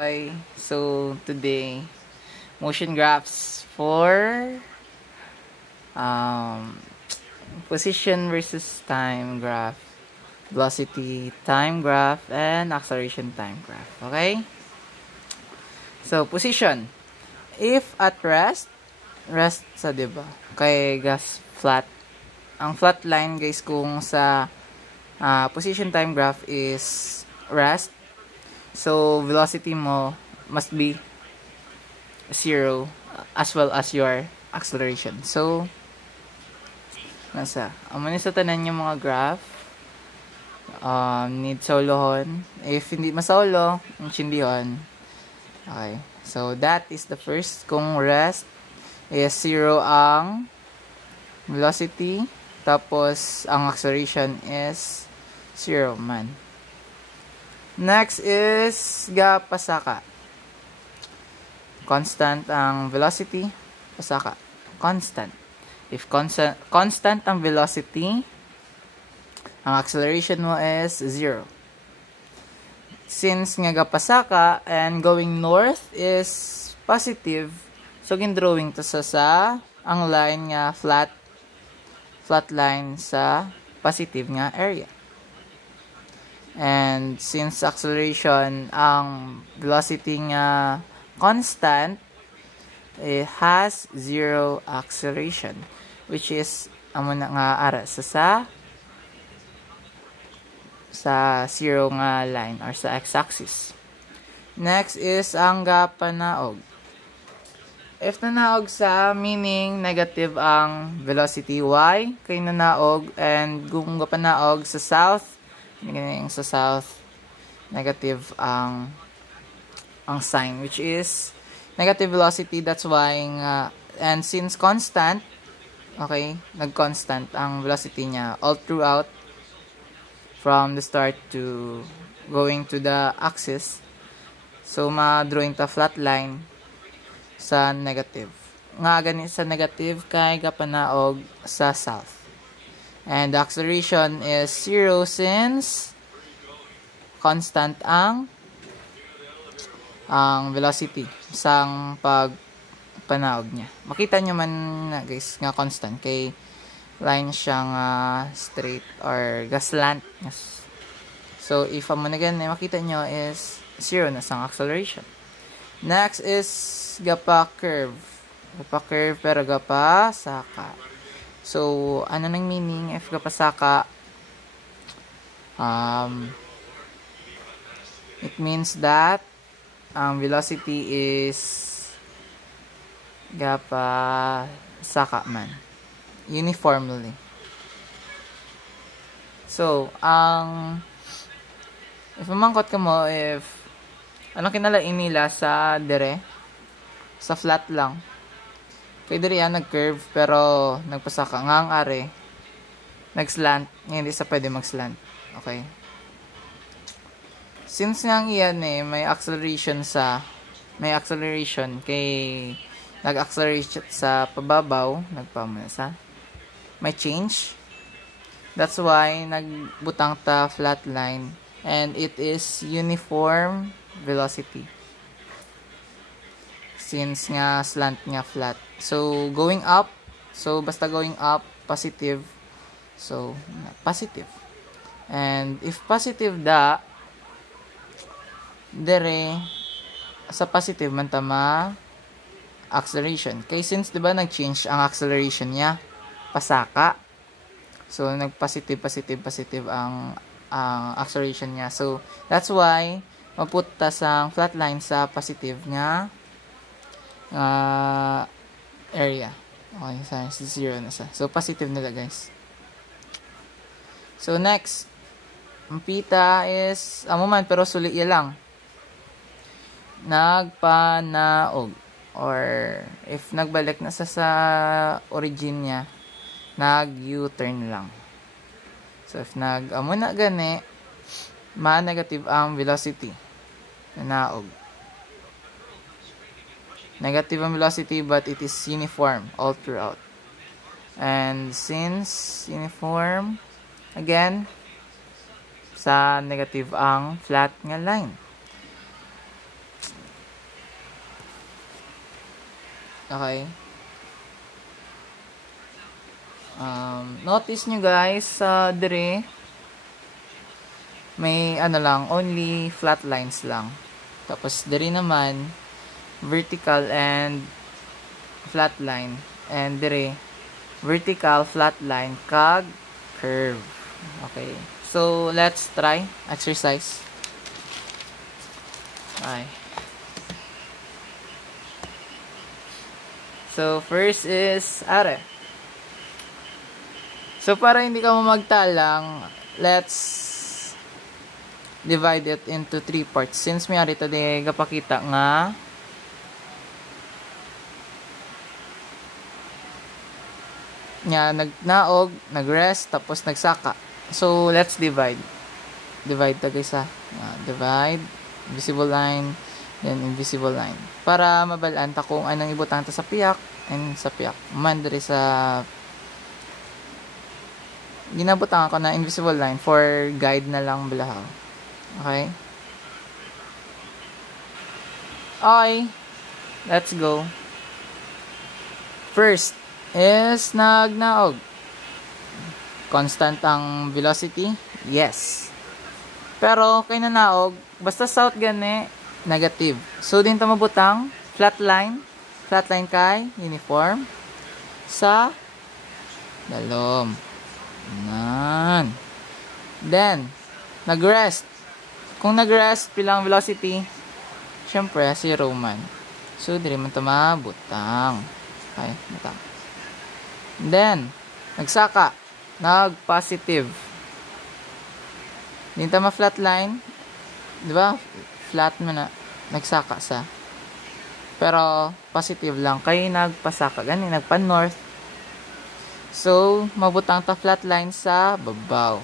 Hi, so today, motion graphs for um, position versus time graph, velocity time graph, and acceleration time graph. Okay? So, position. If at rest sa diba? Kay gas flat. Ang flat line guys kung sa position time graph is rest. So, velocity mo must be 0 as well as your acceleration. So, amo ni sa tanan yung mga graph. Need solohon. If hindi masolo, insindihon. Okay. So, that is the first. Kung rest is 0 ang velocity. Tapos, ang acceleration is 0 man. Next is pasaka. Constant ang velocity, pasaka. Constant. If constant ang velocity, ang acceleration mo is 0. Since nga pasaka and going north is positive, so gindrawing to sa ang line nga flat line sa positive nga area. And since acceleration ang velocity nga constant, it has 0 acceleration, which is amo na nga ara sa 0 nga line or sa x-axis. Next is ang panaog. If nanaog sa meaning negative ang velocity y kay nanaog, and kung panaog sa south, sa south, negative ang sign, which is negative velocity. That's why and since constant, okay, nag-constant ang velocity niya all throughout from the start to going to the axis, so ma-drawing ta flat line sa negative. Nga gani sa negative kay gapanaog sa south. And the acceleration is 0 since constant ang velocity sang pagpanaog niya. Makita nyo man guys nga constant kay line siyang straight or slant. Yes. So if mo na ganun, makita nyo is 0 na sang acceleration. Next is curve. Curve pero saka. So, ano nang meaning if pasaka? It means that ang velocity is saka man. Uniformly. So, if mamangkot ka mo, if anong kinalain nila sa sa flat lang. Kaya diri nag-curve pero nagpasaka nga ang are nag-slant, hindi sa pwede mag-slant. Okay. Since nga iyan may acceleration kay nag-accelerate sa pababaw, may change. That's why nagbutang ta flat line and it is uniform velocity. Since nga slant nga flat. So, going up. So, basta going up, positive. So, positive. And if positive dere, sa positive man tama, acceleration. Kaya since, diba, nag-change ang acceleration niya, pasaka. So, nag-positive ang acceleration niya. So, that's why, mapunta sa flat line sa positive nga area. Okay, sa 0 na sa. So, positive nila, guys. So, next. Ang pita is, man, pero sulit yan lang. Nagpanaog. Or, if nagbalik na sa origin niya, nag-U-turn lang. So, if amo na gani, ma-negative ang velocity. Nanaog. Negative ang velocity but it is uniform all throughout. And since uniform, again, sa negative ang flat nga line. Okay? Notice nyo guys, dire, may ano lang, only flat lines lang. Tapos dire naman, vertical and flat line. And dire, vertical, flat line, kag curve. Okay. So, let's try exercise. Okay. So, first is, are. So, para hindi ka mamagtalang, let's divide it into 3 parts. Since may ari tadi gapakita nga nagnaog, nagrest, tapos nagsaka. So, let's divide. Divide tagay sa. Divide, invisible line, then invisible line. Para mabalaan ta kung anong ibutang ta sa piyak and sa piyak. Mandari sa ginabutang ako na invisible line for guide na lang balahaw. Okay? Okay. Let's go. First is nagnaog. Constant ang velocity? Yes. Pero kay nanaog, basta south gani, negative. So din ta mabutang flat line kay uniform sa dalom. Nan. Then, nagrest. Kung nagrest, pilang velocity? Siyempre, zero man. So, dili man ito mabutang. Okay, butang. Then, nagsaka. Nag-positive. Dito ma-flat line. Diba? Flat mo na. Nagsaka sa. Pero, positive lang. Kaya nagpasaka. Gani, nagpa-north. So, mabutang ta flat line sa babaw.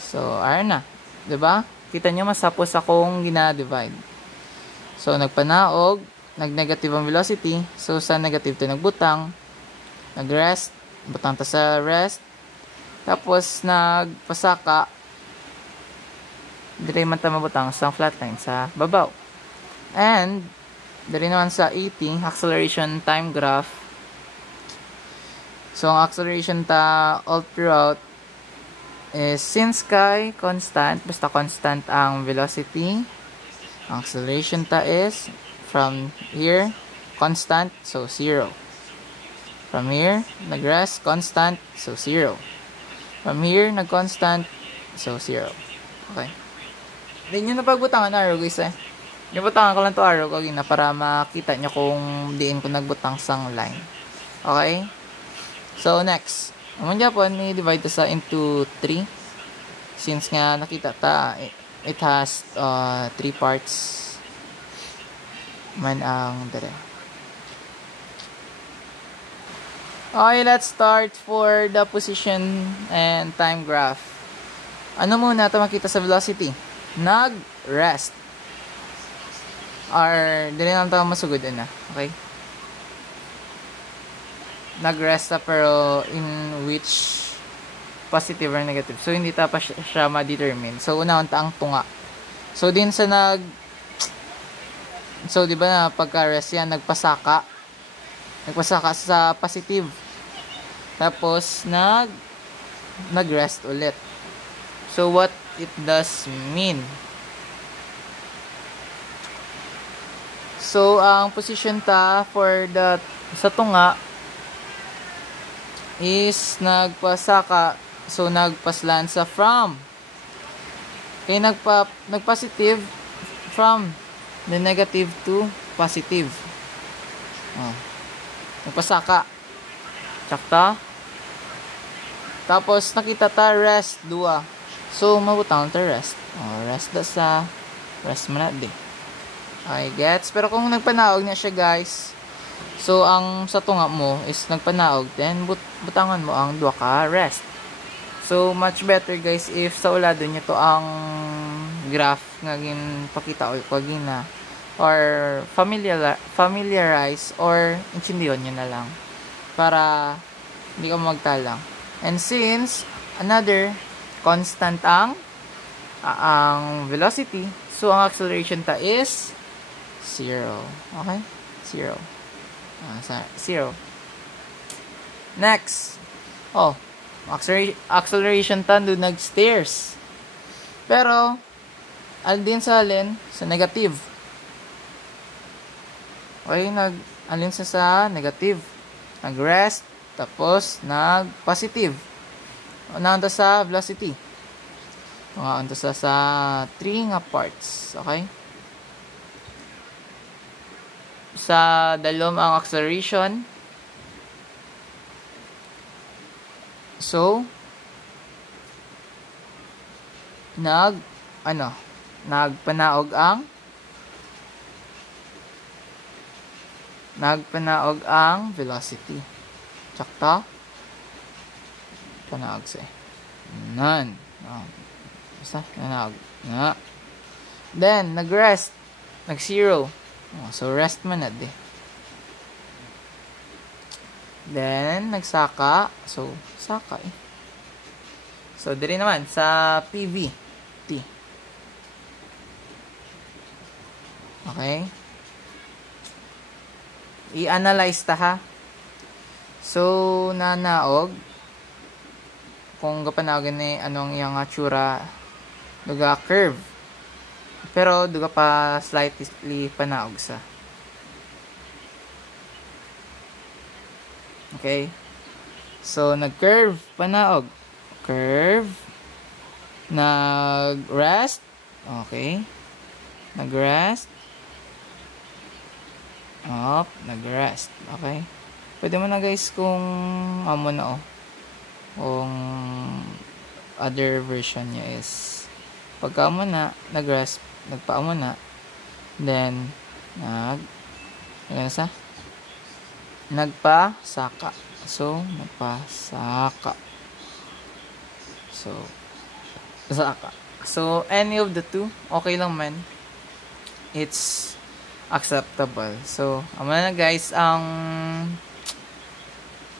So, ayun na. Diba? Kita nyo, masapos akong gina-divide. So, nagpanaog, nag-negative ang velocity. So, sa negative to nagbutang. Nag-rest. Butang ta sa rest. Tapos, nagpasaka. Dire man ta mabutang sa flat line sa babaw. And, dire naman sa 80, acceleration time graph. So, ang acceleration ta all throughout is since kay constant, basta constant ang velocity, ang acceleration ta is from here, constant, so 0. From here, nag-rest, constant, so 0. From here, nag-constant, so 0. Okay. Hindi nyo napagbutangan arrow guys eh. Nabutangan ko lang to arrow kagina para makita nyo kung diin ko nagbutang sang line. Okay? So, next. Naman Japon, i-divide sa into 3. Since nga nakita ta, it has 3 parts. Man ang dere. Okay, let's start for the position and time graph. Ano muna ito makita sa velocity? Nag-rest. Or, dili lang ito masugod na. Okay? Nag-rest na pero in which positive or negative. So, hindi ta pa siya ma-determine. So, unahon ta ang tunga. So, din sa so, di ba na pagka-rest yan, nagpasaka sa positive. Tapos, nag-rest ulit. So, what it does mean? So, ang position ta for sa tunga is nagpasaka, so nagpaslan sa from. Kaya nagpositive from the negative to positive. Nagpasaka. Sakta. Tapos nakita ta rest dua. So mabutang ta rest. Rest da sa rest man na di. I gets. Pero kung nagpanaog na siya guys, so ang sa tunga mo is nagpanaog, then butangan mo ang dua ka rest. So much better guys if sa ulado nyo to ang graph nga ginpakita o kagina or familiarize or intindihan nyo na lang para hindi ka magtalang. And since another constant ang velocity, so ang acceleration ta is 0. Okay? 0. Sa 0. Next. Oh, acceleration tan doon nag-stairs. Pero, alin sa alin? Sa negative. Okay, alin sa negative. Nag-rest, tapos nag-positive. Naunta sa velocity. Naunta sa 3 nga parts. Okay? Sa dalom ang acceleration. So, nagpanaog ang velocity. Tsakta panaog sa none. Basta panaog na. Then nag-rest, nag-0. So rest man na di. Then nagsaka, so saka eh. So diri naman sa PV T. Okay? I-analyze ta ha. So nanaog kung gapanaogan ni anong iyang tsura duga curve. Pero duga pa slightly panaog sa. Okay? So nag-curve panaog. Curve. Nag-rest. Okay. Nag-rest. Up, nag-rest. Okay. Pwede mo na guys kung amo na kung other version niya is pagka mo na nag-rest, nagpaamo na, then nagpasaka. So nagpasaka. So saka. So any of the two okay lang man. It's acceptable. So amo na guys, ang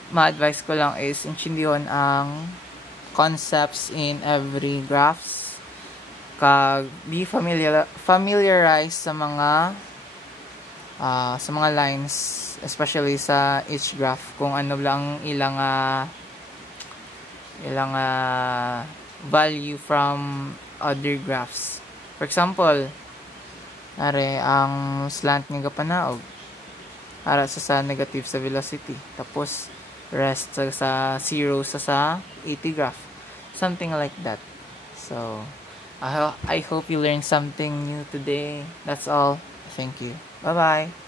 ma-advise ko lang is intindihan ang concepts in every graphs. Be familiarize sa mga lines, especially sa each graph, kung ano lang ilang value from other graphs. For example, ang slant nga panaog para sa negative sa velocity, tapos rest sa 0 sa 80 graph, something like that. So I hope you learned something new today. That's all. Thank you. Bye bye.